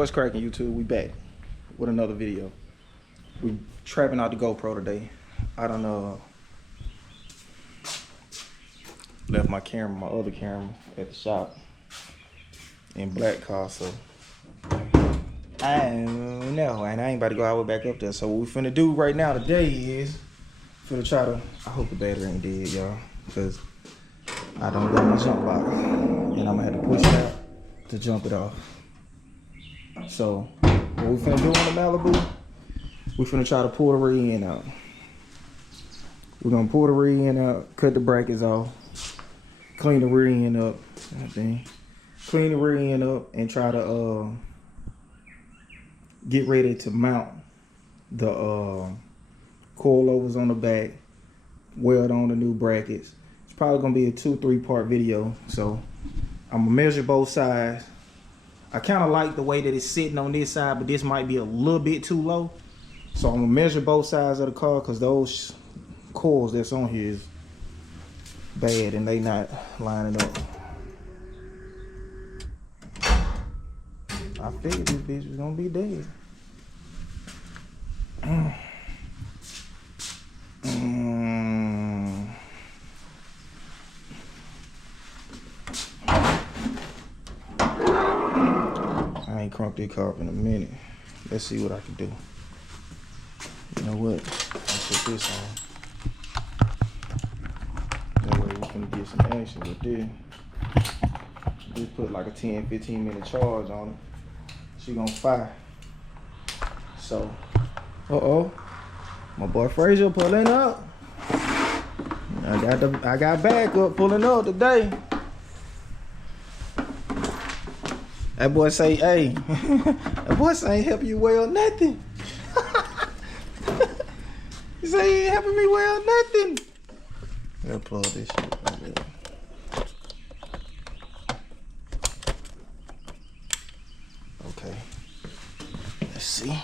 What's cracking, YouTube? We back with another video. We trapping out the GoPro today. I done left my camera, my other camera, at the shop in black car, so I don't know, and I ain't about to go all the way back up there. So what we finna do right now today is finna try to. I hope the battery ain't dead, y'all, because I don't got my jump box, and I'm gonna have to push it out to jump it off. So what we finna do on the Malibu, we finna try to pull the rear end out. We're gonna pull the rear end out, cut the brackets off, clean the rear end up, clean the rear end up, and try to get ready to mount the coilovers on the back, weld on the new brackets. It's probably gonna be a 2-3 part video, so I'm gonna measure both sides. I kind of like the way that it's sitting on this side, but this might be a little bit too low. So I'm gonna measure both sides of the car, because those coils that's on here is bad and they not lining up. I figured this bitch was gonna be dead. I ain't crunked this car up in a minute. Let's see what I can do. You know what? I'll put this on. That way we can get some action with this. Just put like a 10-15 minute charge on it. She gonna fire. So, my boy Frazier pulling up. I got backup pulling up today. That boy say, hey, that boy say ain't helping you well nothing. He say he ain't helping me well nothing. I'll plug this shit. Okay. Let's see.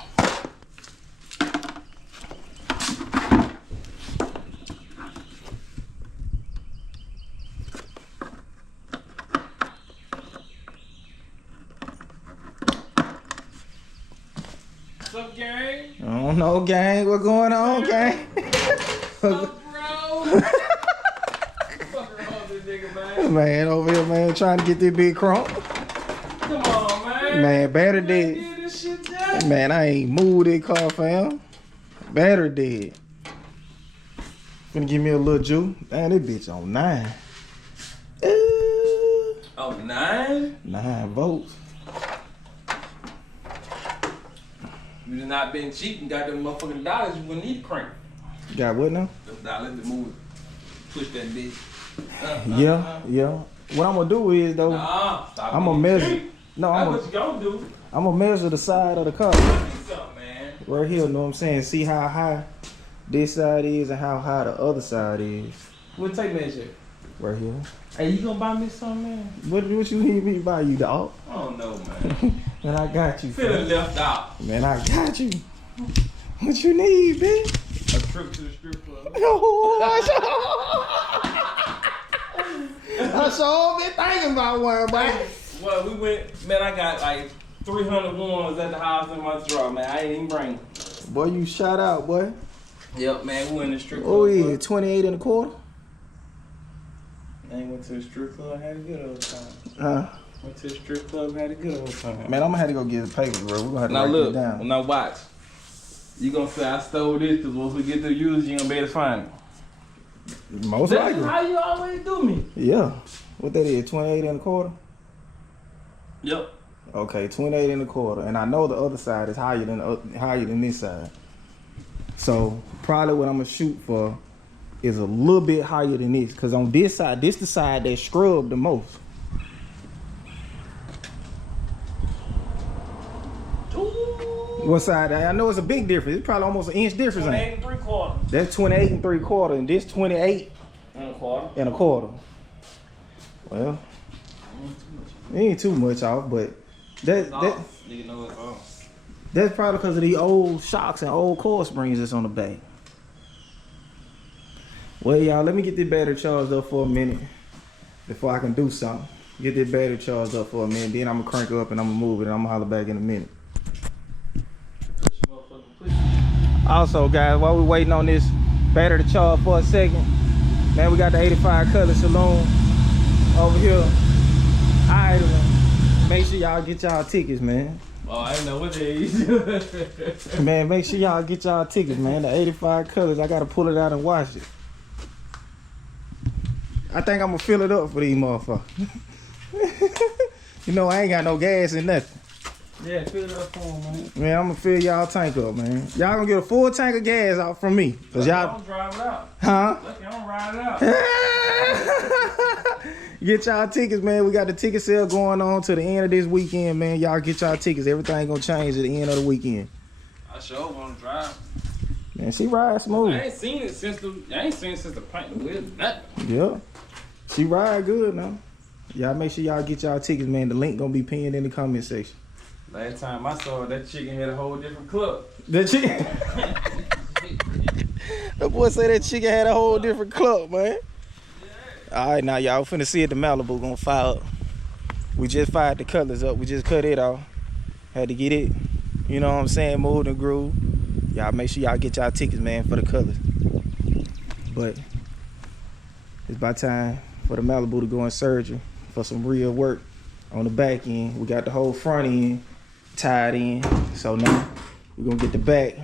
What's up, gang? I don't know, gang. What going on, gang? What's up, bro? Fucking wrong with this nigga, man. Man, over here, man, trying to get this big crunk. Come on, man. Man, battery Get dead. this shit down. Man, I ain't moved this car, fam. Battery dead. Finna give me a little juice. Man, this bitch on 9. Oh, 9? 9 volts. You just not been cheap and got them motherfucking dollars, you wouldn't need a crank. You got what now? Them dollars to move it. Push that bitch. Yeah. What I'm gonna do is though, Stop I'm gonna measure. cheap. No, That's what you gonna do. I'm gonna measure the side of the car Do something, man. right here. Know what I'm saying? See how high this side is and how high the other side is. We'll take measure. Right here. Hey, you gonna buy me something, man? What you need me to buy you, dog? I don't know, man. Man, I got you. Feeling fam. left out. Man, I got you. What you need, bitch? A trip to the strip club. I sure been thinking about one, boy. Well, we went, man, I got like 300 ones at the house in my drawer, man. I ain't even bring them. Boy, you shot out, boy. Yep, man, we went to the strip club. Oh yeah, 28 and a quarter. I ain't went to the strip club, had a good old time. Huh? Went to the strip club, had a good old time. Man, I'm gonna have to go get the paper, bro. We're gonna have to Now write look, this down. now watch. You gonna say I stole this, because once we get to use, you gonna be able to find it. Most That's likely. how you always do me. Yeah. What that is, 28 and a quarter? Yep. Okay, 28 and a quarter. And I know the other side is higher than this side. So probably what I'm gonna shoot for is a little bit higher than this. Cause on this side, this the side that scrubbed the most. What side? I know it's a big difference. It's probably almost an inch difference. 28 3/4. That's 28 and 3/4, and this 28 And a quarter. and a quarter. Well, it ain't too much off, but Nigga know it's off. that's probably because of the old shocks and old coil springs that's on the back. Well, y'all, let me get this battery charged up for a minute before I can do something. Get this battery charged up for a minute. Then I'm gonna crank up and I'm gonna move it. And I'm gonna holler back in a minute. Also, guys, while we waiting on this battery to charge for a second, man, we got the 85 Cutlass Salon over here. Alright, make sure y'all get y'all tickets, man. Oh, I didn't know what they is. Man, make sure y'all get y'all tickets, man. The 85 Cutlass, I gotta pull it out and wash it. I think I'm gonna fill it up for these motherfuckers. You know, I ain't got no gas and nothing. Yeah, fill it up for them, man. Man, I'm gonna fill y'all tank up, man. Y'all gonna get a full tank of gas out from me. Cause y'all don't drive it out. Huh? Lucky I don't ride it out. Get y'all tickets, man. We got the ticket sale going on to the end of this weekend, man. Y'all get y'all tickets. Everything gonna change at the end of the weekend. I sure want to drive. Man, she ride smooth. I ain't seen it since the paint the wheel. Nothing. Yeah. She ride good now. Y'all make sure y'all get y'all tickets, man. The link gonna be pinned in the comment section. Last time I saw it, that chicken had a whole different club. The chicken. The boy said that chicken had a whole different club, man. All right, now y'all finna see it. The Malibu gonna fire up. We just fired the Cutlass up. We just cut it off. Had to get it, you know what I'm saying, moved and groove. Y'all make sure y'all get y'all tickets, man, for the Cutlass. But it's about time for the Malibu to go in surgery for some real work on the back end. We got the whole front end tied in. So now we're gonna get the back.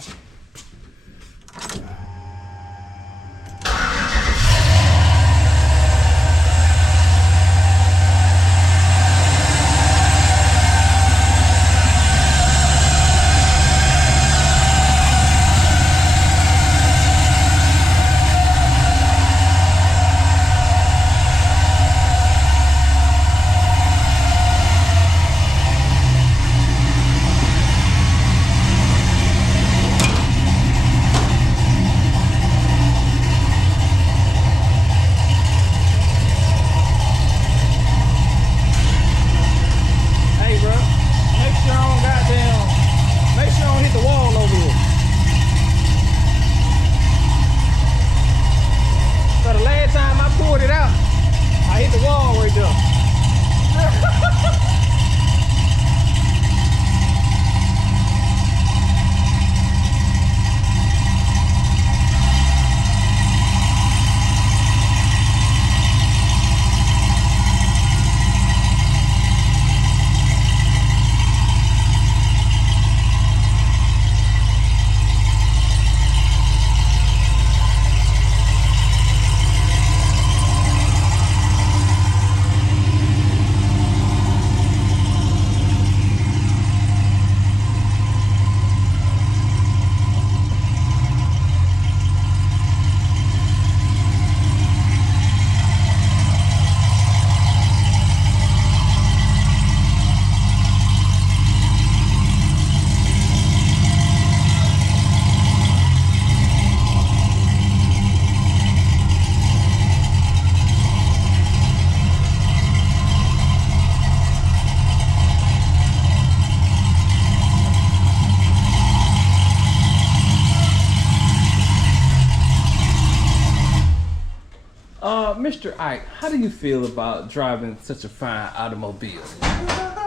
Mr. Ike, how do you feel about driving such a fine automobile?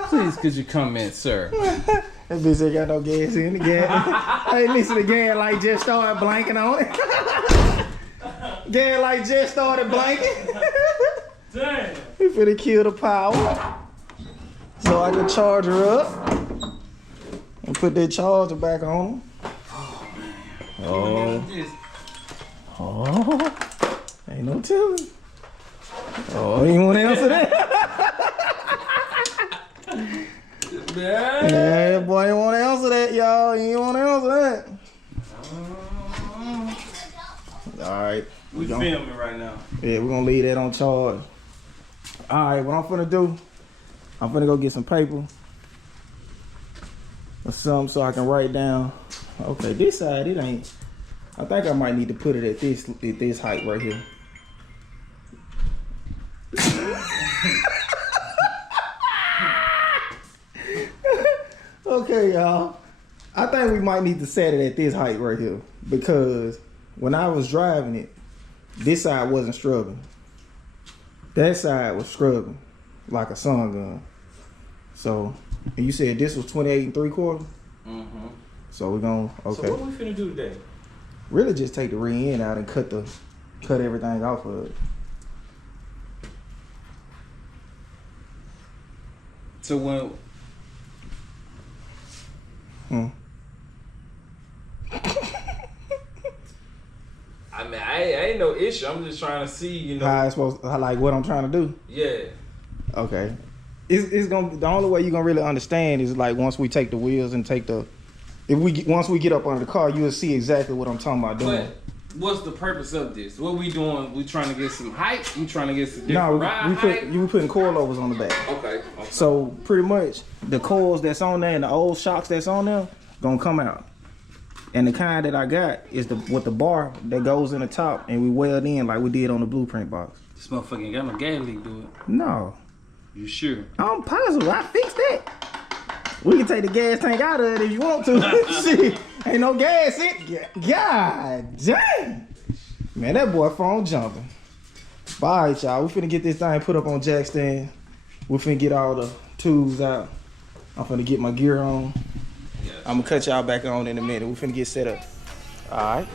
Please, could you comment, sir? That bitch ain't got no gas in the gas. Hey, listen, the gas light just started blinking on it. Gas light just started blinking. Damn. We finna kill the power. So I can charge her up and put that charger back on. Oh. Oh. Ain't no telling. Oh, you want to answer that? Yeah, boy, you want to answer that, y'all. You want to answer that. All right. We filming right now. Yeah, we're going to leave that on charge. All right, what I'm finna do, I'm finna go get some paper or something so I can write down. Okay, this side, it ain't. I think I might need to put it at this height right here. Okay, y'all. I think we might need to set it at this height right here because when I was driving it, this side wasn't scrubbing. That side was scrubbing. like a sun gun. So, and you said this was 28 3/4. Mm-hmm. So we're gonna okay. So what we finna do today? Really, just take the rear end out and cut everything off of it. So when I mean, I ain't no issue. I'm just trying to see, you know. How like what I'm trying to do. Yeah. Okay. It's gonna the only way you're gonna really understand is like once we take the wheels and take the once we get up under the car, you'll see exactly what I'm talking about doing. But what's the purpose of this? What we doing? We trying to get some height? We trying to get some different ride height? You putting coilovers on the back. Okay. So pretty much the coils that's on there and the old shocks that's on there gonna come out. And the kind that I got is with the bar that goes in the top and we weld in like we did on the blueprint box. This motherfucker ain't got no gas leak, do it? No. You sure? I'm positive. I fixed that. We can take the gas tank out of it if you want to. Shit, ain't no gas in it. God damn. Man, that boy phone jumping. But all right, y'all. We finna get this thing put up on jack stand. We finna get all the tools out. I'm finna get my gear on. Yes. I'm gonna cut y'all back on in a minute. We finna get set up. All right.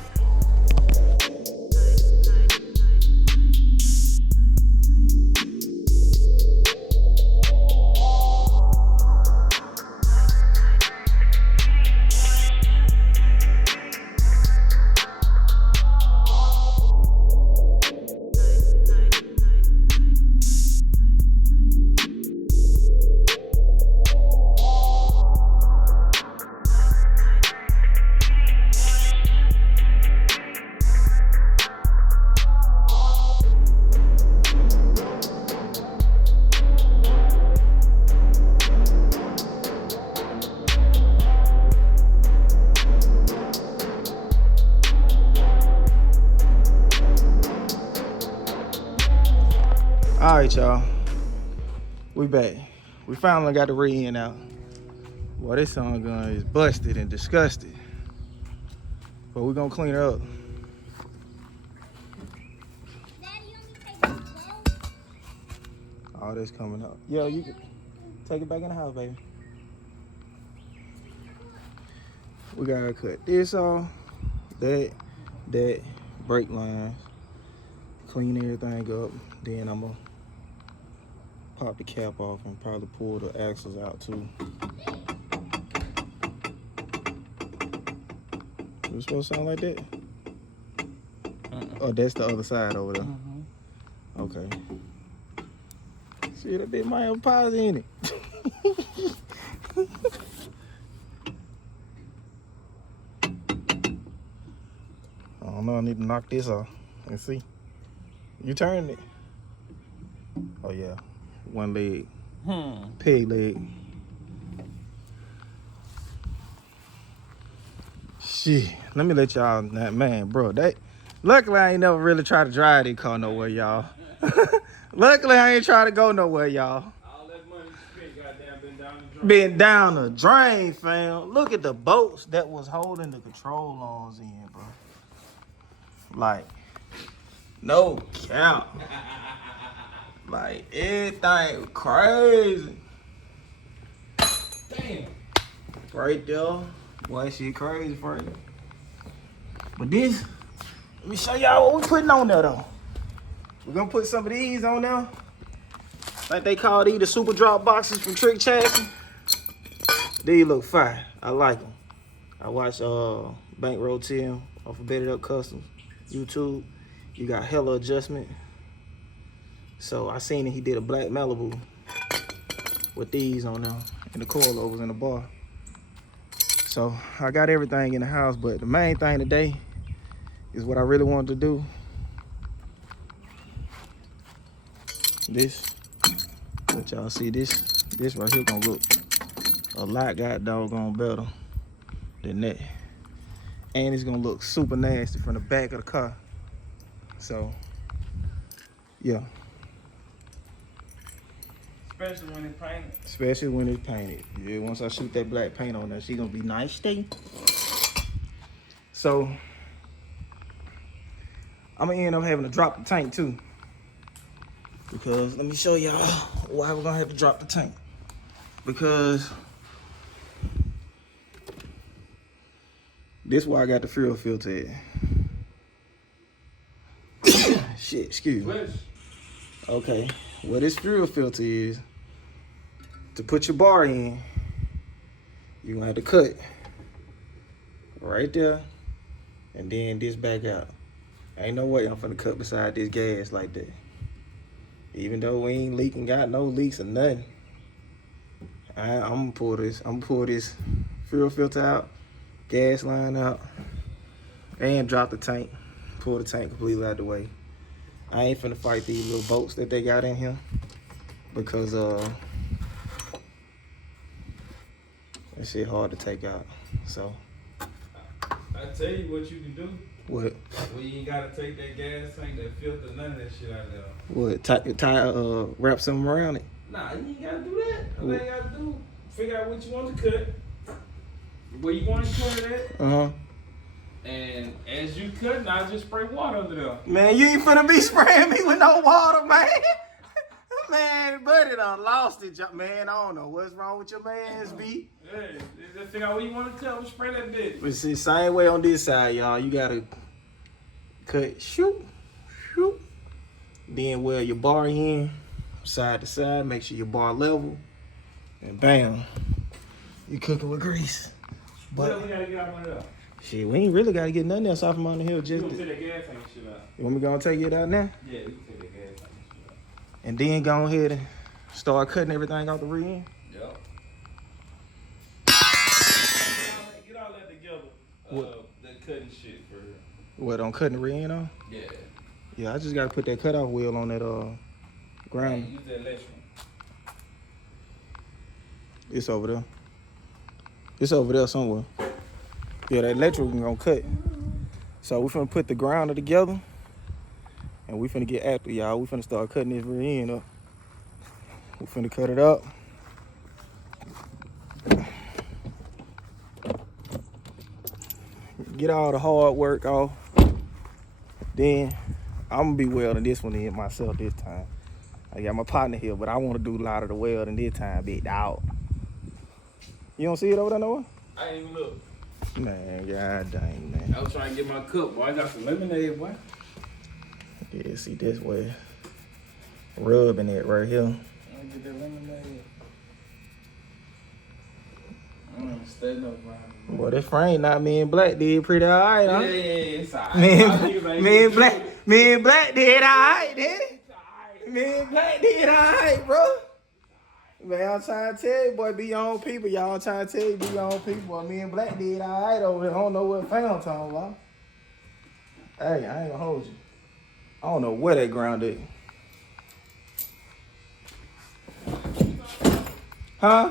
All right, y'all. We back. We finally got the rear end out. Boy, this sun gun is busted and disgusted. But we're gonna clean her up. All this coming up. Yo, you can take it back in the house, baby. We gotta cut this off, that, brake lines, clean everything up. Then I'm gonna pop the cap off and probably pull the axles out too. It supposed to sound like that? Oh, that's the other side over there. Okay. See, that bit might have a pause in it. I don't know, I need to knock this off and see. You turn it. Oh yeah, one leg, peg leg. Shit, let me let y'all, man, bro. Luckily I ain't never really tried to drive this car nowhere, y'all. Luckily I ain't trying to go nowhere, y'all. All that money you spent, goddamn, Been down the drain, fam. Look at the bolts that was holding the control arms in, bro. Like, no count. Like, everything crazy. Damn. Right there. Boy, shit crazy for you. But this, let me show y'all what we putting on there, though. We're gonna put some of these on there. Like they call these the super drop boxes from Trick Chassis. These look fire. I like them. I watch Bankroll Tim off of Bedded Up Customs, YouTube. You got hella adjustment. So I seen it, he did a black Malibu with these on there and the coilovers in the bar. So I got everything in the house, but the main thing today is what I really wanted to do. This, let y'all see this right here gonna look a lot doggone better than that. And it's gonna look super nasty from the back of the car. So, yeah. Especially when it's painted. Especially when it's painted. Yeah, once I shoot that black paint on there, she gonna be nice stay. So I'm gonna end up having to drop the tank too. Because let me show y'all why we're gonna have to drop the tank. Because this is why I got the fuel filter in. Shit, excuse me. Okay, what this fuel filter is, to put your bar in, you're gonna have to cut right there and then this back out. Ain't no way I'm finna cut beside this gas like that. Even though we ain't leaking, got no leaks or nothing. I'm gonna pull this fuel filter out, gas line out, and drop the tank. Pull the tank completely out the way. I ain't finna fight these little bolts that they got in here because that shit hard to take out. So I tell you what you can do. what? Well, you ain't gotta take that gas tank, that filter, none of that shit out of there. What? Wrap something around it. Nah, you ain't gotta do that. All you gotta do, figure out what you want to cut, where you want to cut it at, and as you cut, now just spray water under there. Man, you ain't finna be spraying me with no water, man. Man, buddy done lost it, man. I don't know what's wrong with your man's B. Hey, just figure out where you want to cut, spray that bitch. But see, same way on this side, y'all. You gotta cut, shoot. Then weld your bar in, side to side. Make sure your bar level, and bam, you cooking with grease. But we gotta get out one of them. Shit, we ain't really gotta get nothing else off from on the hill. You Just gonna take that gas tank shit out? you want me gonna take it out now? Yeah, you can take that gas tank shit out. And then go ahead and start cutting everything out the rear end. Yep. Get all that together. What? That cutting shit for real. What, on cutting the rear end on? Yeah. Yeah, I just gotta put that cutoff wheel on that ground. Use that electric. It's over there. It's over there somewhere. Yeah, that electric gonna cut. So we finna put the grounder together, and we finna get active, y'all. We finna start cutting this rear end up. We finna cut it up. Get all the hard work off. Then I'm gonna be welding this one in myself this time. I got my partner here, but I want to do a lot of the welding this time, big dog. You don't see it over there, Noah? I ain't even look. Man, god dang, man. I was trying to get my cup, boy. I got some lemonade, boy. Yeah, see this way. Rubbing it right here. I get that lemonade. Stand up, man. Boy, this frame not me and Black did pretty alright, huh? Yeah, it's alright. Me and Black did alright, didn't it? Me and Black did alright, bro. Man, I'm trying to tell you, boy, be your own people. Y'all trying to tell you, be your own people. Boy, me and Black did alright over here. I don't know what fan I'm talking about. Hey, I ain't gonna hold you. I don't know where that ground is. Huh?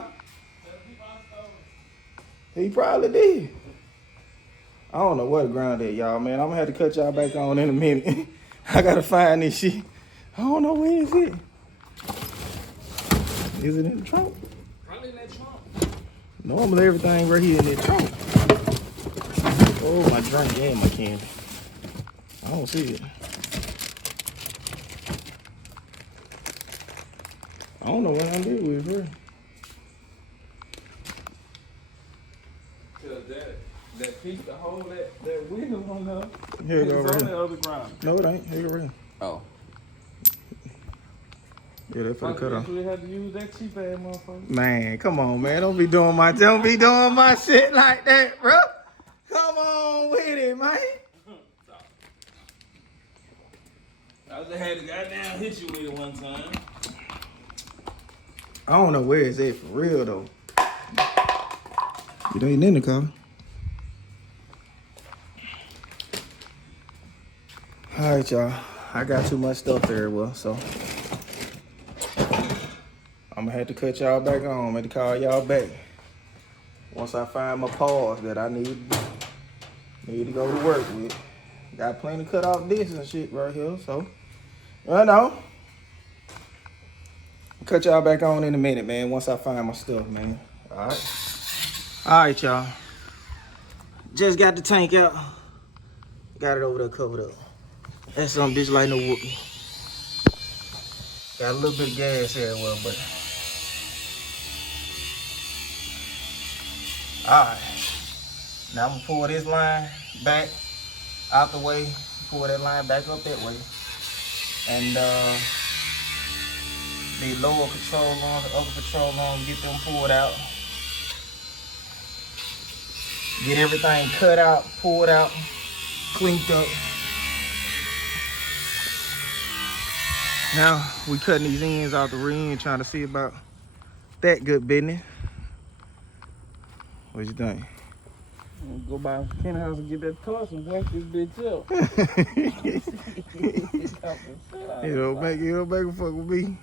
He probably did. I don't know what the ground is, y'all, man. I'm gonna have to cut y'all back on in a minute. I gotta find this shit. I don't know where is it. Is it in the trunk? Probably in that trunk. Normally everything right here in the trunk. Oh, my drink and my candy. I don't see it. I don't know what I'm doing with her. Cause that piece to hold that window on there. Here it go It's right on here. the other ground. No, it ain't. Here it right here. Oh. Yeah, they finna cut off. We had to use that cheap ass motherfucker. Man, come on, man. Don't be doing my shit like that, bro. Come on with it, man. I just had to goddamn hit you with it one time. I don't know where it's at for real though. It ain't in the car. All right, y'all. I got too much stuff there, well, so I'm gonna have to cut y'all back on. I'm gonna call y'all back once I find my paws that I need to go to work with. Got plenty to cut off this and shit right here, so you know. Cut y'all back on in a minute, man. Once I find my stuff, man. All right, y'all. Just got the tank out. Got it over there covered up. That's some bitch like no whoopee. Got a little bit of gas here, well, but all right. Now I'm gonna pull this line back out the way, pull that line back up that way, and the lower control arm, the upper control arm, get them pulled out. Get everything cut out, pulled out, cleaned up. Now we cutting these ends out the ring, trying to see about that good business. What you think? Go by Ken's house and get that torch and whack this bitch up. You don't make a fuck with me.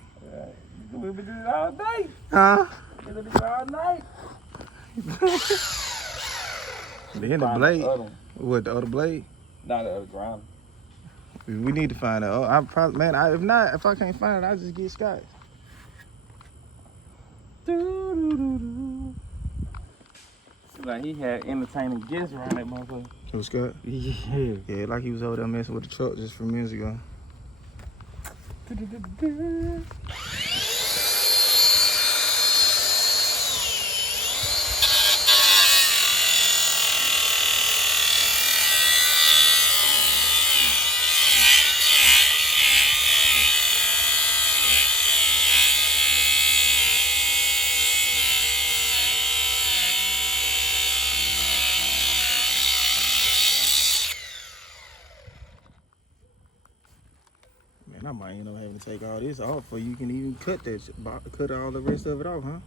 We'll be doing it all day. Huh? We'll be doing it all night. Then the blade. What, the other blade? Not the other ground. We need to find out. Oh, I'm probably, man. If I can't find it, I'll just get Scott. Like he had entertaining guests around that motherfucker. It was Scott? Yeah. Yeah, like he was over there messing with the truck just a few minutes ago. Man, I might end up having to take all this off before you can even cut cut all the rest of it off, huh?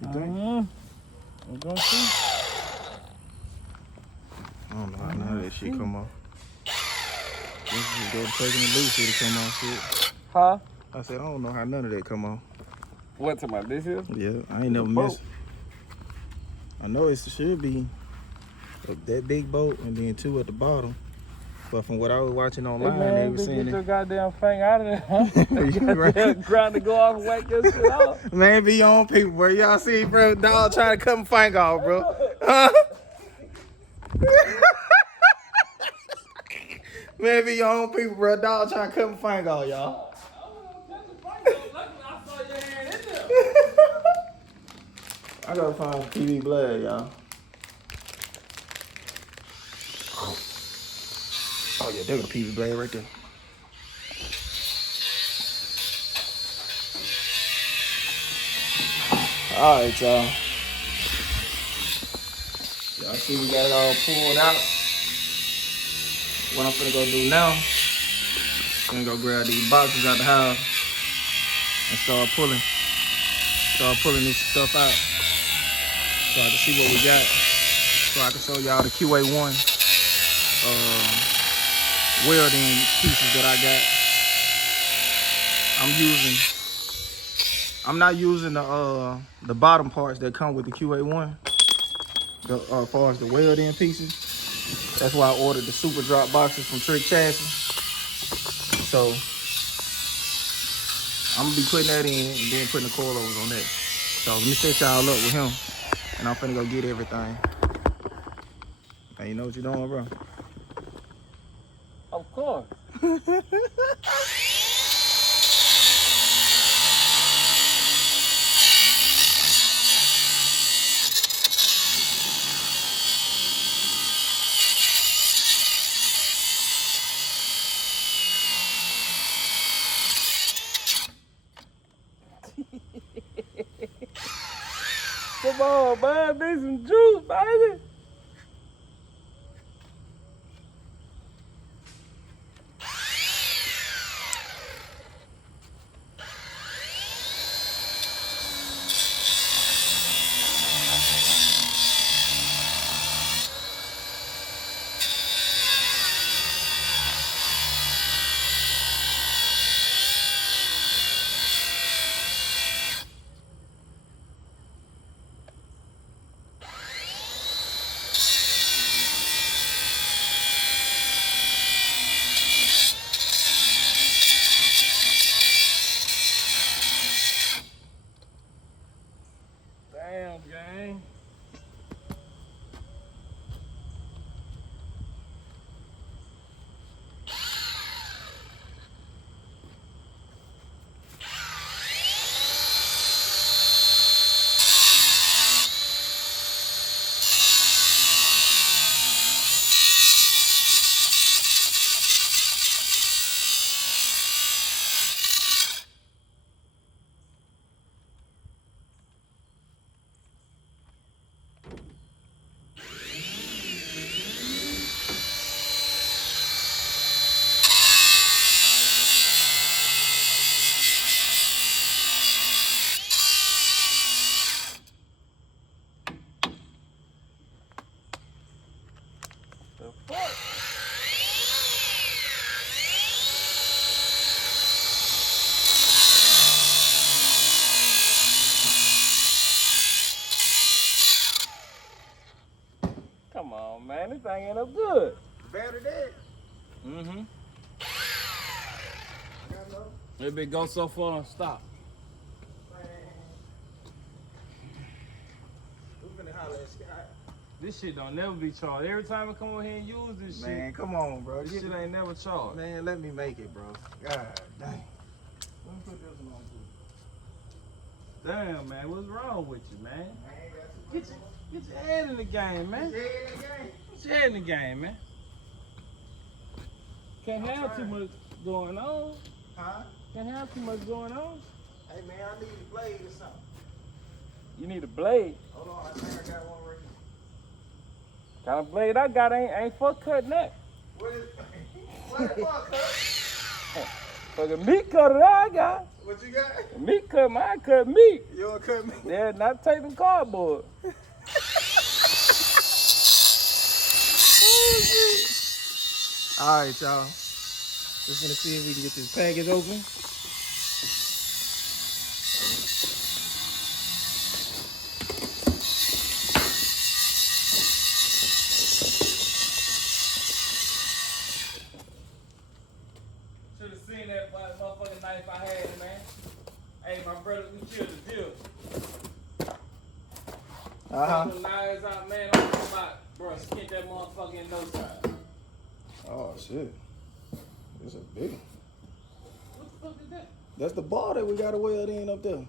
You think? I'm gonna see. I don't know how none of that shit come off. This is go taking the loose shit to come off shit. Huh? I said I don't know how none of that come off. What, talking about this here? Yeah, I ain't never missed. I know it should be that big bolt and then two at the bottom. But from what I was watching online, hey man, they were saying get your goddamn thing out of there, huh? right. Grind to go off and whack your shit off. Man, be your own people, bro. Y'all see, bro, dog trying to cut my finger off, bro. Huh? Man, be your own people, bro. Dog trying to cut my finger off, y'all. I gotta find TV blood, y'all. Oh yeah, there's a PV blade right there. Alright, y'all. Y'all see we got it all pulled out. What I'm finna go do now, I'm gonna go grab these boxes out the house and start pulling this stuff out so I can see what we got. So I can show y'all the QA1 welding pieces that I got. I'm not using the bottom parts that come with the QA1 as far as the welding pieces. That's why I ordered the super drop boxes from Trick Chassis. So I'm gonna be putting that in and then putting the coilovers on that. So let me set y'all up with him and I'm finna go get everything. Now you know what you're doing, bro? Of course. Come on, man. Need some juice, baby. thing end up good. Better that. Mm-hmm. If it goes so far, stop. This shit don't never be charged. Every time I come over here and use this shit. Man, come on, bro. This shit ain't never charged. Man, let me make it, bro. God dang. Let me put this one on too. Damn, man, what's wrong with you, man? Get your head in the game, man. Get in the game. Get your head in the game, man. Can't have too much going on. Huh? Can't have too much going on. Hey, man, I need a blade or something. You need a blade. Hold on, I think I got one right here. Kind of blade I got ain't for cutting that. What the fuck, huh? Fucking meat cutter I got. What you got? Meat cut, I cut meat. You wanna cut me? Yeah, not taping cardboard. Alright, y'all. Just gonna see if we can get this package open. Should have seen that motherfucking knife I had, man. Hey, my brother, we killed the deal. Some knives out, man. I'm talking about, bro, skint that motherfucker in no time. Oh shit. It's a big one. What the fuck is that? That's the bar that we gotta weld in up there.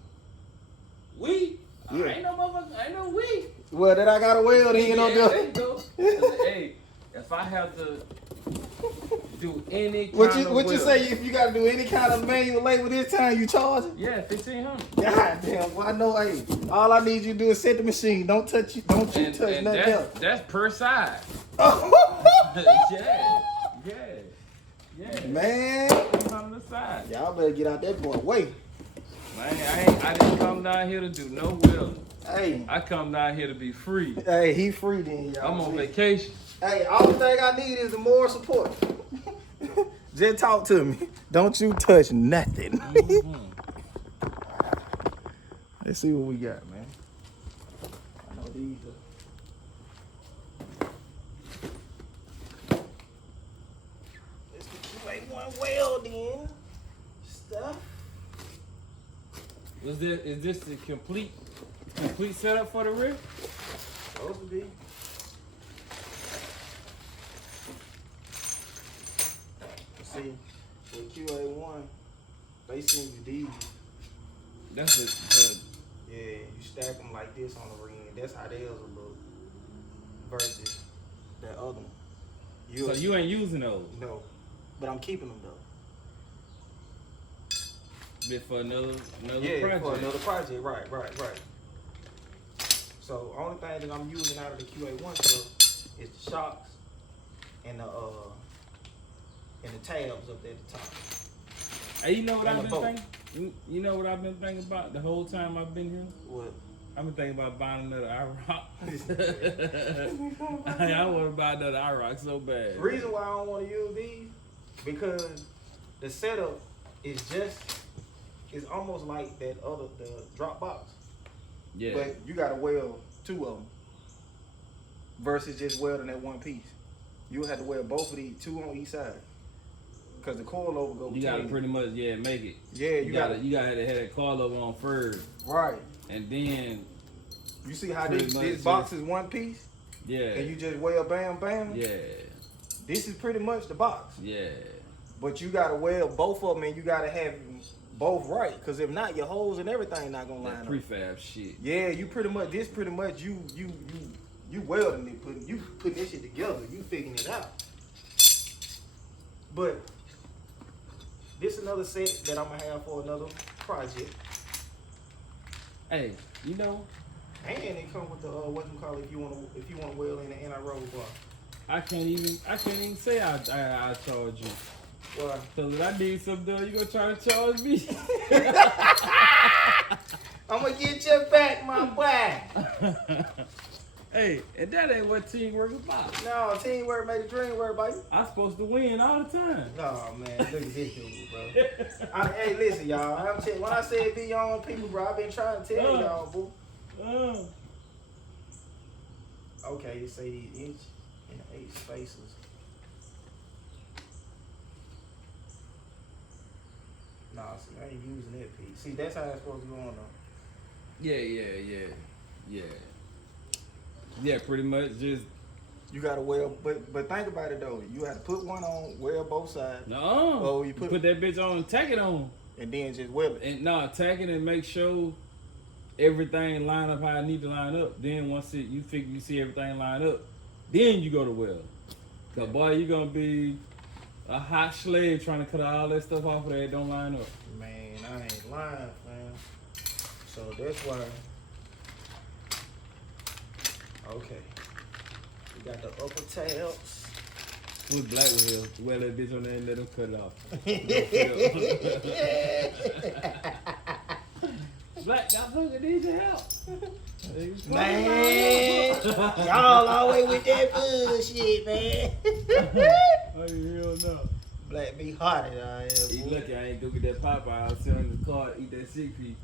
We? Yeah. Ain't no motherfucker, ain't no we. Well, that I gotta weld in up There there. you go. Hey, if I have to do any kind What of you say if you gotta do any kind of manual labor this time, you charge it? Yeah, 1,500. God damn, well I know hey, all I need you to do is set the machine. Don't touch you touch nothing else. That's per side. Yeah. Man. On the side. Y'all better get out that boy way. Man, I didn't come down here to do no welding. Hey. I come down here to be free. Hey, he free then, y'all. I'm on vacation. Hey, all thing I need is the moral support. Just talk to me. Don't you touch nothing. Let's see what we got, man. I know these are... Let's get you one welding stuff. Is this the complete setup for the rig? Supposed to be. See, with QA1, they send you these. That's it. Yeah, you stack them like this on the ring. That's how theirs will look. Versus that other one. So you ain't using those? No, but I'm keeping them though. Bit for another Yeah, project. for another project. Right. So only thing that I'm using out of the QA1 stuff is the shocks and the tabs up there at the top. Hey, you know what And I've the been bolt. thinking? You know what I've been thinking about the whole time I've been here? What? I've been thinking about buying another IROC. I want to buy another IROC so bad. The reason why I don't want to use these because the setup is it's almost like that the drop box. Yeah. But you gotta weld two of them versus just welding that one piece. You have to weld both of these, two on each side. Cause the coilover go between. You gotta pretty much make it. Yeah, you gotta have that coilover on first. Right. And then you see how pretty this much, box is one piece? Yeah. And you just weld bam bam? Yeah. This is pretty much the box. Yeah. But you gotta weld both of them and you gotta have both right. Cause if not, your holes and everything not gonna line up. Prefab shit. Yeah, you pretty much you welding it, you putting this shit together, you figuring it out. But this another set that I'm gonna have for another project. Hey, you know, And it come with the if you wanna weld in the anti-roll bar. I can't even say I charge you. Why? Cause if I need something done, you gonna try to charge me? I'm gonna get your back, my boy. Hey, and that ain't what teamwork is about. No, teamwork made the dream work, baby. I'm supposed to win all the time. No, man, look at this dude, bro. Hey, listen, y'all. When I said be your own people, bro, I've been trying to tell y'all, boo. Okay, you say these inch 8 spaces. Nah, see, I ain't using that piece. See, that's how it's supposed to go on though. Yeah, pretty much just. You gotta weld, but think about it though. You have to put one on, weld both sides. No. Oh, you put that bitch on and tack it on. And then just weld it. And no, tack it and make sure everything line up how it need to line up. Then once you see everything line up, then you go to weld. Cause boy, you gonna be a hot slave trying to cut all that stuff off of there. It don't line up. Man, I ain't lying, man. So that's why. Okay. We got the upper tabs. With black with hell, well that bitch on there and let him cut it off. Black, y'all fucking need your help. Man, y'all always with that bullshit, man. Oh, hell no. Black be hot at I am. He lucky I ain't go get that Popeye. I was sitting in the car, eat that chickpea.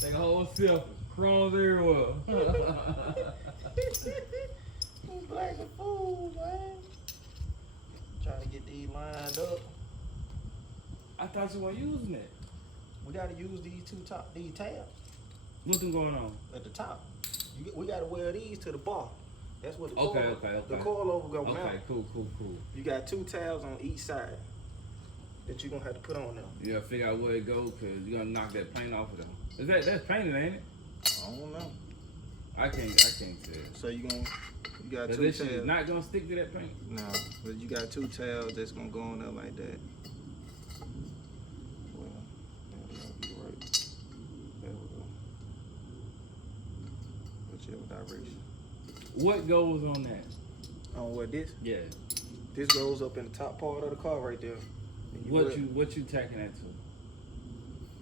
Take a whole sip, crumbs everywhere. Black a fool, man. Trying to get these lined up. I thought you weren't using it. We gotta use these tabs. What's going on? At the top. We gotta weld these to the bar. That's what the Okay. The coilover gonna mount. Okay, cool. You got 2 tabs on each side that you're gonna have to put on there. You gotta figure out where it goes because you're gonna knock that paint off of them. That's painted, ain't it? I don't know. I can't tell. So you got But 2 this shit tabs. is not gonna stick to that paint. No, but you got 2 tabs that's gonna go on there like that. Well, that'll be right. There we go. Whichever direction. What goes on that? On what this? Yeah. This goes up in the top part of the car right there. And What you tacking that to?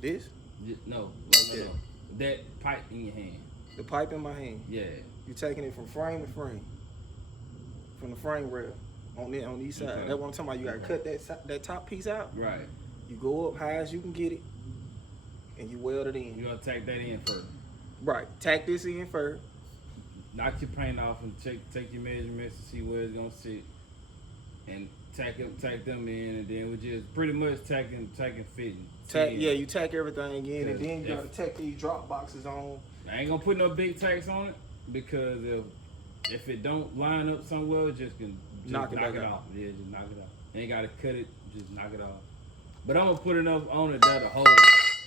This? No. Yeah. That pipe in your hand. The pipe in my hand. Yeah. You taking it from frame to frame. From the frame rail. On each side. Okay. That's what I'm talking about. You gotta cut that top piece out. Right. You go up high as you can get it. And you weld it in. You gotta tack that in first. Right. Tack this in first. Knock your paint off and take your measurements to see where it's gonna sit, and tack them in, and then we just pretty much tacking fitting. You tack everything in, and then you gotta tack these drop boxes on. I ain't gonna put no big tacks on it because if it don't line up somewhere, just knock it off. Yeah, just knock it off. Ain't gotta cut it, just knock it off. But I'm gonna put enough on it that'll hold it.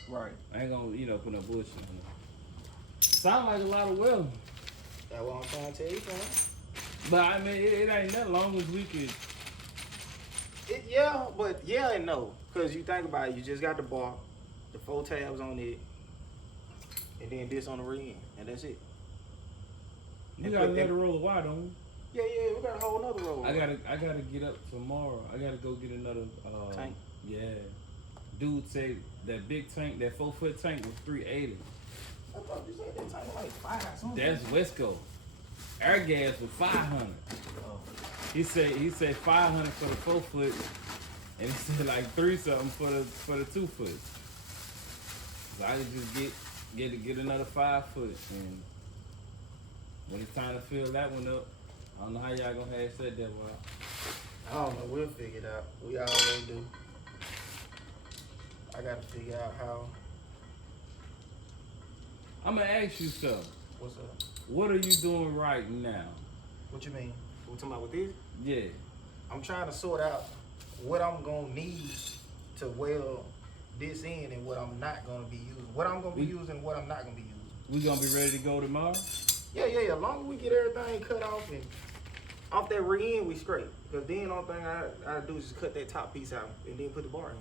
Right. I ain't gonna put no bullshit on it. Sound like a lot of welding. That's what I'm trying to tell you, man. But I mean, it ain't that long as we could. Yeah and no. Because you think about it, you just got the bar, the 4 tabs on it, and then this on the rear end, and that's it. You got another roll of wire, don't we? Yeah, we got a whole nother roll. I gotta get up tomorrow. I gotta go get another tank. Yeah. Dude said that big tank, that 4-foot tank was $380. I thought you said that tank like 5 something. That's Wesco. Air gas was $500. Oh. He said $500 for the 4-foot, and he said like $3 something for the 2-foot. So I could just get another 5-foot, and when it's time to fill that one up, I don't know how y'all gonna have set that one out. I don't know. We'll figure it out. We always do. I gotta figure out how. I'm gonna ask you something. What's up? What are you doing right now? What you mean? We talking about with this? Yeah. I'm trying to sort out what I'm gonna need to weld this in and what I'm not gonna be using. What I'm gonna be using and what I'm not gonna be using. We gonna be ready to go tomorrow? Yeah. As long as we get everything cut off and off that rear end, we straight. Because then the only thing I do is just cut that top piece out and then put the bar in.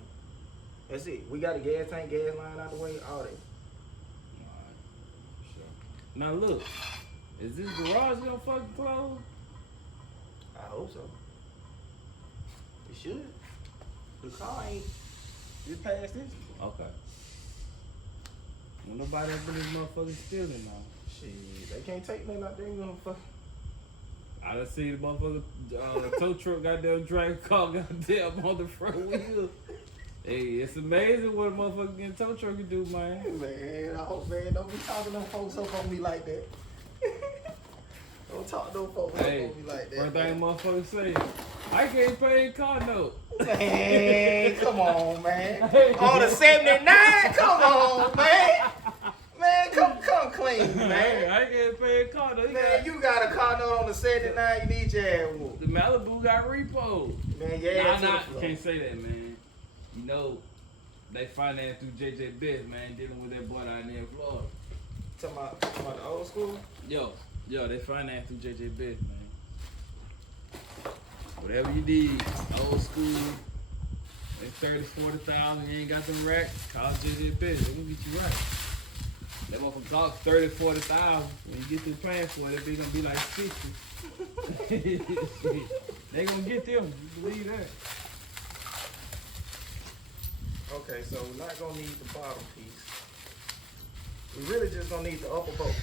That's it. We got a gas tank, gas line out the way, all that. Alright. Sure. Now look, is this garage gonna fucking close? I hope so. It should. The car ain't just past this. Okay. Well, nobody up in this motherfucker stealing now. Shit, they can't take nothing out there. Gonna fuck. I done see the motherfucker tow truck goddamn drag car goddamn on the front wheel. Hey, it's amazing what a motherfucker getting tow truck can do, man. Man, I hope, man, don't be talking to folks up on me like that. Don't don't talk no folks Hey, me like that. first thing motherfuckers say, I can't pay a car note. Man, come on, man. On the 79? Come on, man. Man, come clean, man. Hey, I can't pay a car note. Man, you got a car note on the 79, you need your ass whooped. The Malibu got repo. Man, yeah. Nah, can't say that, man. You know, they financed through JJ Best, man, dealing with that boy down there in Florida. Talking about the old school? Yo, they financed through JJ Best, man. Whatever you need, old school, and 30, 40,000, you ain't got them racks, call JJ Best, they gonna get you right. That motherfucker talk 30, 40,000, when you get through paying for it, that bitch gonna be like 60. They gonna get them, you believe that. Okay, so we're not gonna need the bottom piece. We really just gonna need the upper bolt.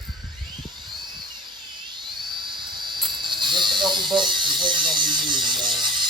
Just the upper bolt is what we're gonna be using, y'all.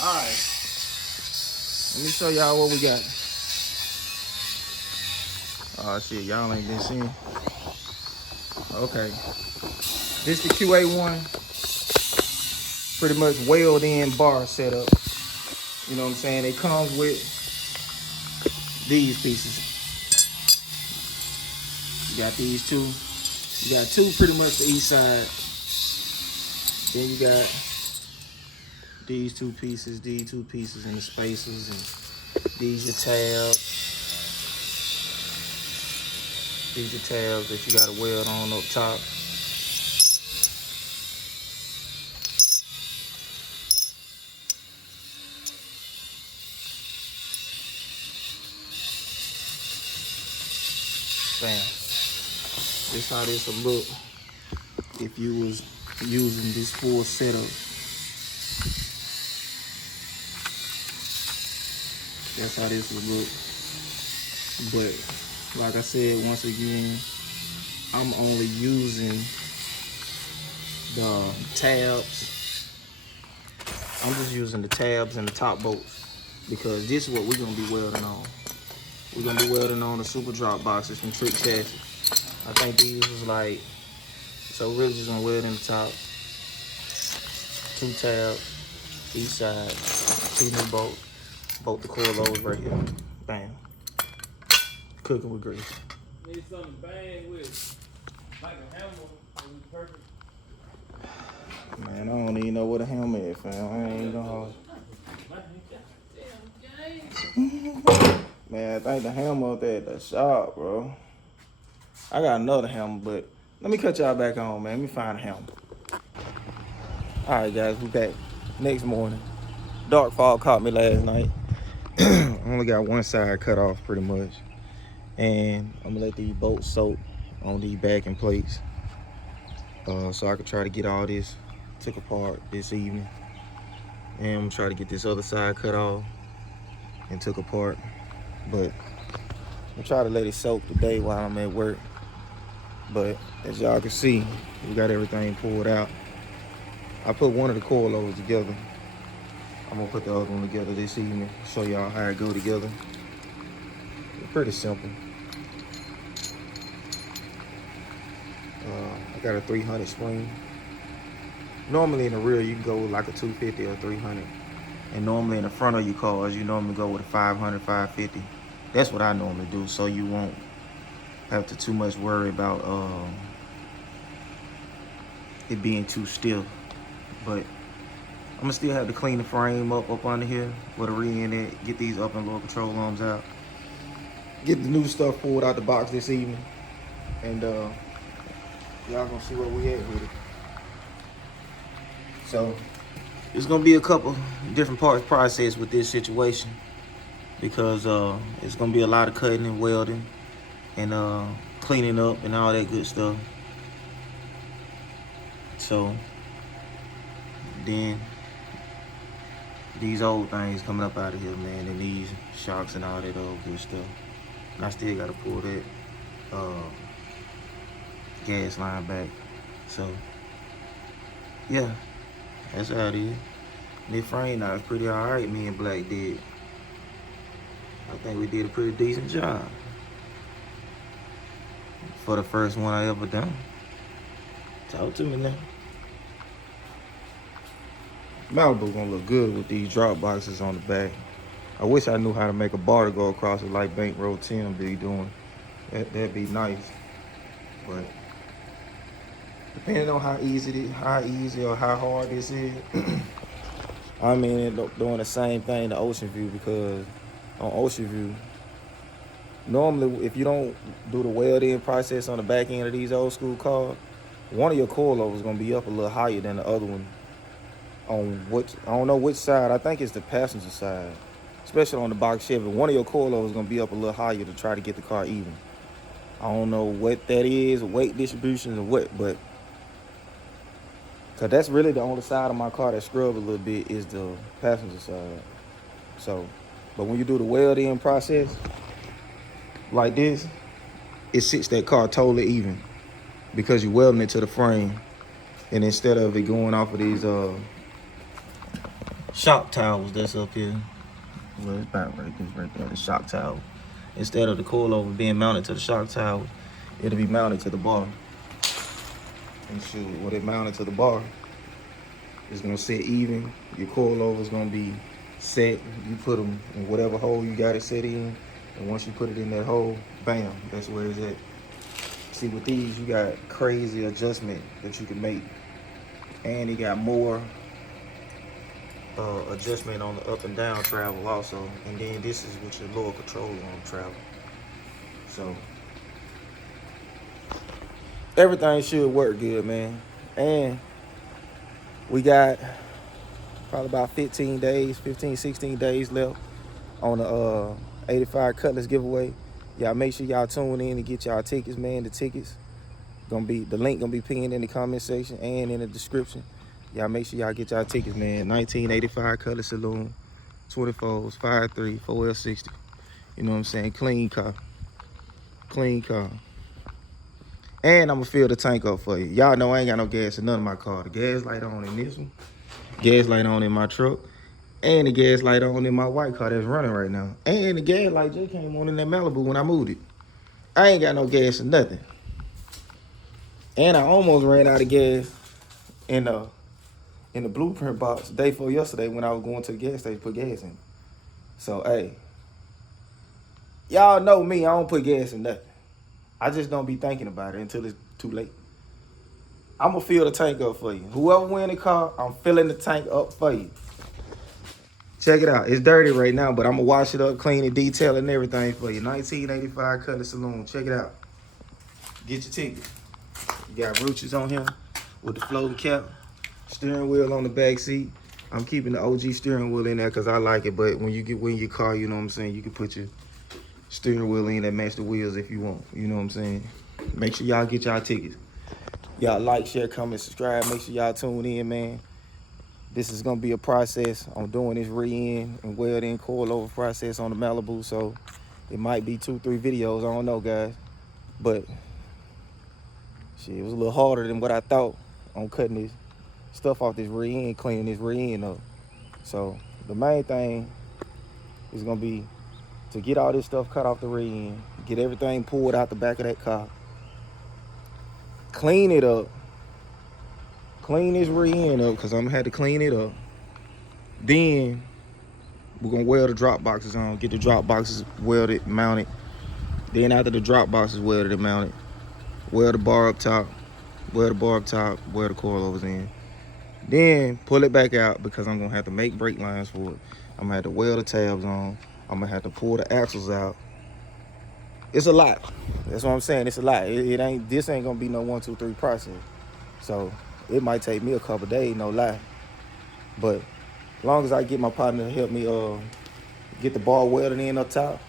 Alright. Let me show y'all what we got. Oh shit, y'all ain't been seeing. Okay. This the QA1. Pretty much welded in bar setup. You know what I'm saying? It comes with these pieces. You got these two. You got two pretty much to each side. Then you got these two pieces, and the spacers, and these your tabs. These are tabs that you gotta weld on up top. Bam. This how this will look if you was using this full setup. That's how this would look. But like I said, once again, I'm only using the tabs. I'm just using the tabs and the top bolts because this is what we're gonna be welding on. We're gonna be welding on the super drop boxes from Trick Chassis. I think these was like, so we're just gonna weld in the top. Two tabs, each side, two new bolts. Bolt the coilovers right here. Bam. Cooking with grease. Need something to bang with, like a hammer, it was perfect. Man, I don't even know what a hammer is, fam. I ain't gonna hold you. Man, I think the hammer up there at the shop, bro. I got another hammer, but let me cut y'all back on, man. Let me find a hammer. Alright, guys, we back. Next morning. Dark fog caught me last night. I only got one side cut off pretty much. And I'm gonna let these bolts soak on these backing plates. So I can try to get all this took apart this evening. And I'm gonna try to get this other side cut off and took apart. But I'm trying to let it soak today while I'm at work. But as y'all can see, we got everything pulled out. I put one of the coilovers together. I'm gonna put the other one together this evening, show y'all how it go together. It's pretty simple. I got a 300 spring. Normally in the rear you can go with like a 250 or 300. And normally in the front of your cars you normally go with a 500, 550. That's what I normally do, so you won't have to too much worry about it being too stiff. But I'm gonna still have to clean the frame up under here with a re-in it, get these up and lower control arms out, get the new stuff pulled out the box this evening, and y'all gonna see where we at with it. So it's gonna be a couple different parts process with this situation because it's gonna be a lot of cutting and welding and cleaning up and all that good stuff. So then these old things coming up out of here, man, and these shocks and all that old good stuff. And I still gotta pull that gas line back. So yeah, that's how it is. The frame now is pretty alright, me and Black did. I think we did a pretty decent job for the first one I ever done. Talk to me now. Malibu gonna look good with these drop boxes on the back. I wish I knew how to make a bar to go across it like Bank Road 10 be doing. That'd be nice. But depending on how easy or how hard this is, I mean, doing the same thing to Ocean View, because on Ocean View, normally if you don't do the weld-in process on the back end of these old school cars, one of your coilovers is gonna be up a little higher than the other one. On which, I don't know which side, I think it's the passenger side, especially on the box Chevy. One of your coilovers is gonna be up a little higher to try to get the car even. I don't know what that is, weight distribution or what, but cause that's really the only side of my car that scrub a little bit is the passenger side. So, but when you do the weld-in process like this, it sits that car totally even because you're welding it to the frame, and instead of it going off of these shock towels that's up here, well, it's about right there, the shock towel. Instead of the coilover being mounted to the shock towel, it'll be mounted to the bar. And shoot, when it mounted to the bar, it's gonna sit even. Your coilover is gonna be set. You put them in whatever hole you got it set in, and once you put it in that hole, bam, that's where it's at. See, with these, you got crazy adjustment that you can make, and you got more adjustment on the up and down travel also, and then this is with your lower control on travel. So everything should work good, man. And we got probably about 16 days left on the 85 Cutlass giveaway. Y'all make sure y'all tune in and get y'all tickets, man. The tickets the link gonna be pinned in the comment section and in the description. Y'all make sure y'all get y'all tickets, man. 1985 Cutlass Saloon, 24s, 5.3, 4L60. You know what I'm saying? Clean car. Clean car. And I'm gonna fill the tank up for you. Y'all know I ain't got no gas in none of my car. The gas light on in this one, gas light on in my truck, and the gas light on in my white car that's running right now. And the gas light just came on in that Malibu when I moved it. I ain't got no gas or nothing. And I almost ran out of gas in the blueprint box the day before yesterday when I was going to the gas station to put gas in. So, hey, y'all know me, I don't put gas in nothing. I just don't be thinking about it until it's too late. I'm gonna fill the tank up for you. Whoever win the car, I'm filling the tank up for you. Check it out. It's dirty right now, but I'm gonna wash it up, clean it, detail it, and everything for you. 1985 Cutlass Saloon. Check it out. Get your ticket. You got roaches on here with the floating cap. Steering wheel on the back seat. I'm keeping the OG steering wheel in there because I like it, but when you get in your car, you know what I'm saying, you can put your steering wheel in that match the wheels if you want. You know what I'm saying? Make sure y'all get y'all tickets. Y'all like, share, comment, subscribe. Make sure y'all tune in, man. This is gonna be a process. I'm doing this re-in and weld-in coilover process on the Malibu, so it might be 2-3 videos. I don't know, guys, but shit, it was a little harder than what I thought on cutting this stuff off this re-in, cleaning this re-in up. So the main thing is gonna be to get all this stuff cut off the re-in, get everything pulled out the back of that car, clean it up, clean this re-in up because I'm gonna have to clean it up. Then we're gonna weld the drop boxes on, get the drop boxes welded, mounted. Then after the drop boxes welded and mounted, weld the bar up top, weld the coilovers in. Then pull it back out because I'm gonna have to make brake lines for it. I'm gonna have to weld the tabs on. I'm gonna have to pull the axles out. It's a lot. That's what I'm saying. It's a lot. This ain't gonna be no 1, 2, 3 process. So it might take me a couple days, no lie. But as long as I get my partner to help me get the bar welded in up top,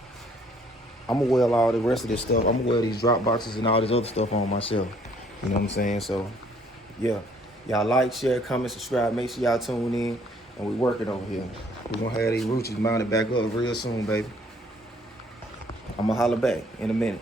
I'm gonna weld all the rest of this stuff. I'm gonna weld these drop boxes and all this other stuff on myself. You know what I'm saying? So, yeah. Y'all like, share, comment, subscribe. Make sure y'all tune in. And we working over here. We're gonna have these roaches mounted back up real soon, baby. I'm gonna holler back in a minute.